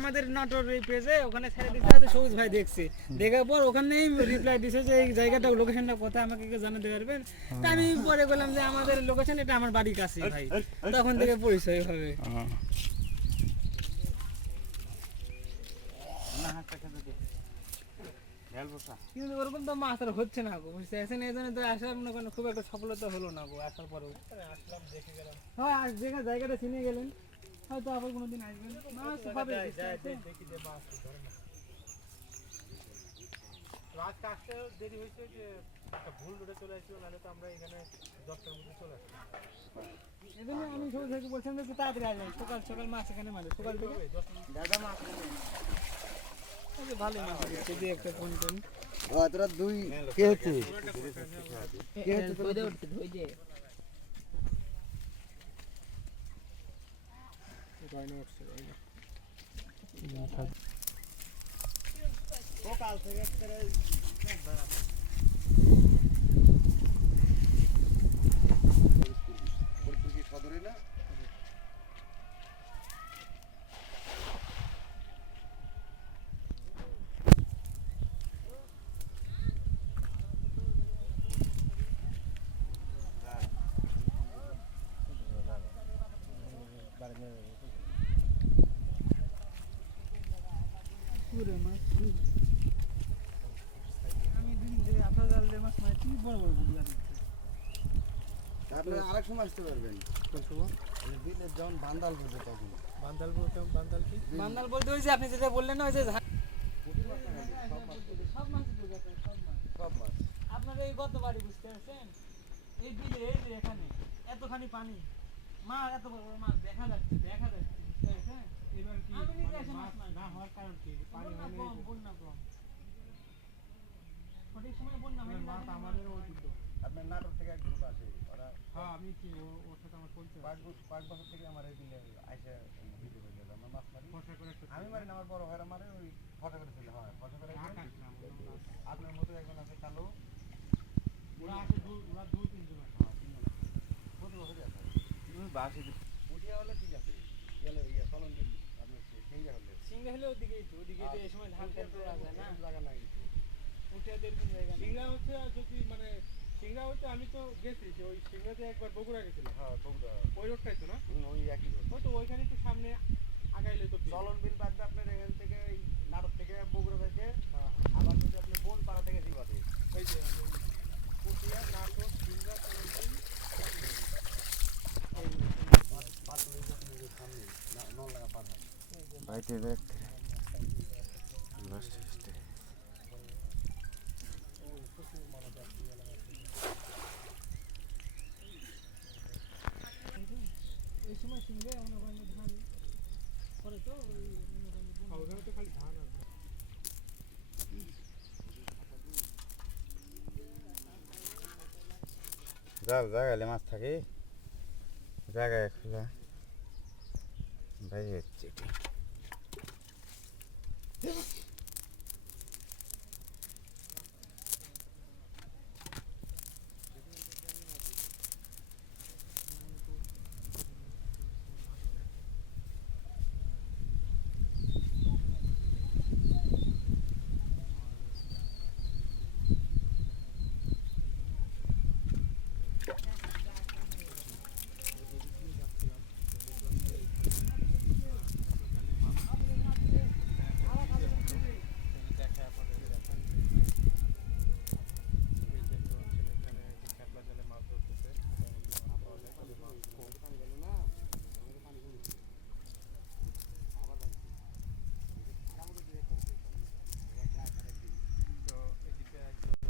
আমাদের নাটোর এই পেজে ওখানে ছেড়ে দিতে হয়তো সবুজ ভাই দেখছে, দেখার পর ওখানেই রিপ্লাই দিছে যে এই জায়গাটা লোকেশনটা কোথায় আমাকে কি জানাতে পারবেন। তা আমি পরে বললাম যে আমাদের লোকেশন এটা আমার বাড়ির কাছে ভাই, তখন থেকে পরিচয় হবে। কিন্তু ওরকম তো মাছ আর হচ্ছে না গো, বুঝতে পারছেন? এই জন্য তো আসার মনে করেন খুব একটা সফলতা হলো না গো আসার পরেও। আসলাম দেখে গেলাম। হ্যাঁ, আর জায়গাটা চিনে গেলেন, হয়তো আবার কোনোদিন আসবেন। মাছ হবে, দেখি যে মাছ ধরে না। রাত আসতে দেরি হয়েছে যে একটা ভুল রোডে চলে আসছিল, নাহলে তো আমরা এখানে 10টার মধ্যে চলে আসতাম। এই জন্য আমি সবুজ ভাইকে বলছিলাম যে তাড়াতাড়ি আসবেন, সকাল সকাল মাছ এখানে মানে সকাল থেকে দাদা মাছ ভালোই মাছ আছে, দিয়ে একটা ফোন করুন। তোরা দুই কে হচ্ছে সকাল থেকে সদরে না আমি দুদিন ধরে আপনার জাল দিয়ে মাছ মানে কি বড় বড় জাল দিচ্ছি। আপনারা আরেক সময় আসতে পারবেন কোন সময়? বিলের যখন বান্দাল করবে তখন বান্দাল বলতে বান্দাল কি? বান্দাল বলতে ওই যে আপনি যেটা বললেন না, ওই যে সব মাছ সব মাছ আপনার এই গত বাড়ি, বুঝতে পারছেন? এই বিলে এই যে এখানে এতখানি পানি, মাছ এত বড় বড় মাছ দেখা যাচ্ছে, দেখা যাচ্ছে, বুঝতে পারছেন? এবার কি আমি নিজে এসে মাছ মাছ না হওয়ার কারণ কি? পানি বন্যা হয়নি কম, বন্যা কম, সঠিক সময় বন্যা হয় মাছ আমাদেরও কিন্তু। আপনার নাটোর থেকে এক গ্রুপ আছে ওরা হ্যাঁ, আমি কি ওর সাথে আমার পরিচয়। 5 বছর থেকে আমার এই বিলে আইসা ভিডিও করে দিলাম আমরা মাছ মারি। ফসা করে একটা আমি মারি না, আমার বড় ভাইরা মারে, ওই ফসা করে ছিল। হয় ফসা করে একজন, আকাশ নাম ওর নাম। আপনার মতো একজন আছে কালো, ওরা আসে ওরা 2-3 জন আসে। হ্যাঁ 3 জন আছে। প্রতি বছরই আছে। পুঠিয়া হলে ঠিক আছে, গেলে চলন দিন আপনার সেই হলে সিংড়া হলে ওদিকেই তো, ওদিকে তো এই সময় ধান করতে যায় না, জায়গা নাই। উঠে দেখবেন জায়গা নেই। সিংড়া হচ্ছে যদি মানে সিংড়া হচ্ছে আমি তো গেছি যে ওই সিংড়াতে একবার বগুড়া গেছিলাম। হ্যাঁ বগুড়া ওই রোডটাই তো না? ওই একই রোড। ওই তো ওইখানে একটু সামনে আগাইলে তো পেয়ে। চলন বিল বাগদা আপনার এখান থেকে এই নাটক থেকে বগুড়া থেকে, আবার যদি আপনি বোন পাড়া থেকে দিবাতে ওই যে পুঠিয়া নাটক সিংড়া চলন সামনে নন লাগা পার হয়। বাইতে দেখ লাস্ট স্টে এই সময় সিংড়া মনে করেন ধান করে তো ওই মনে করেন ওখানে তো খালি ধান আর জাল জায়গালে মাছ থাকে জায়গায় খোলা বাইরে হচ্ছে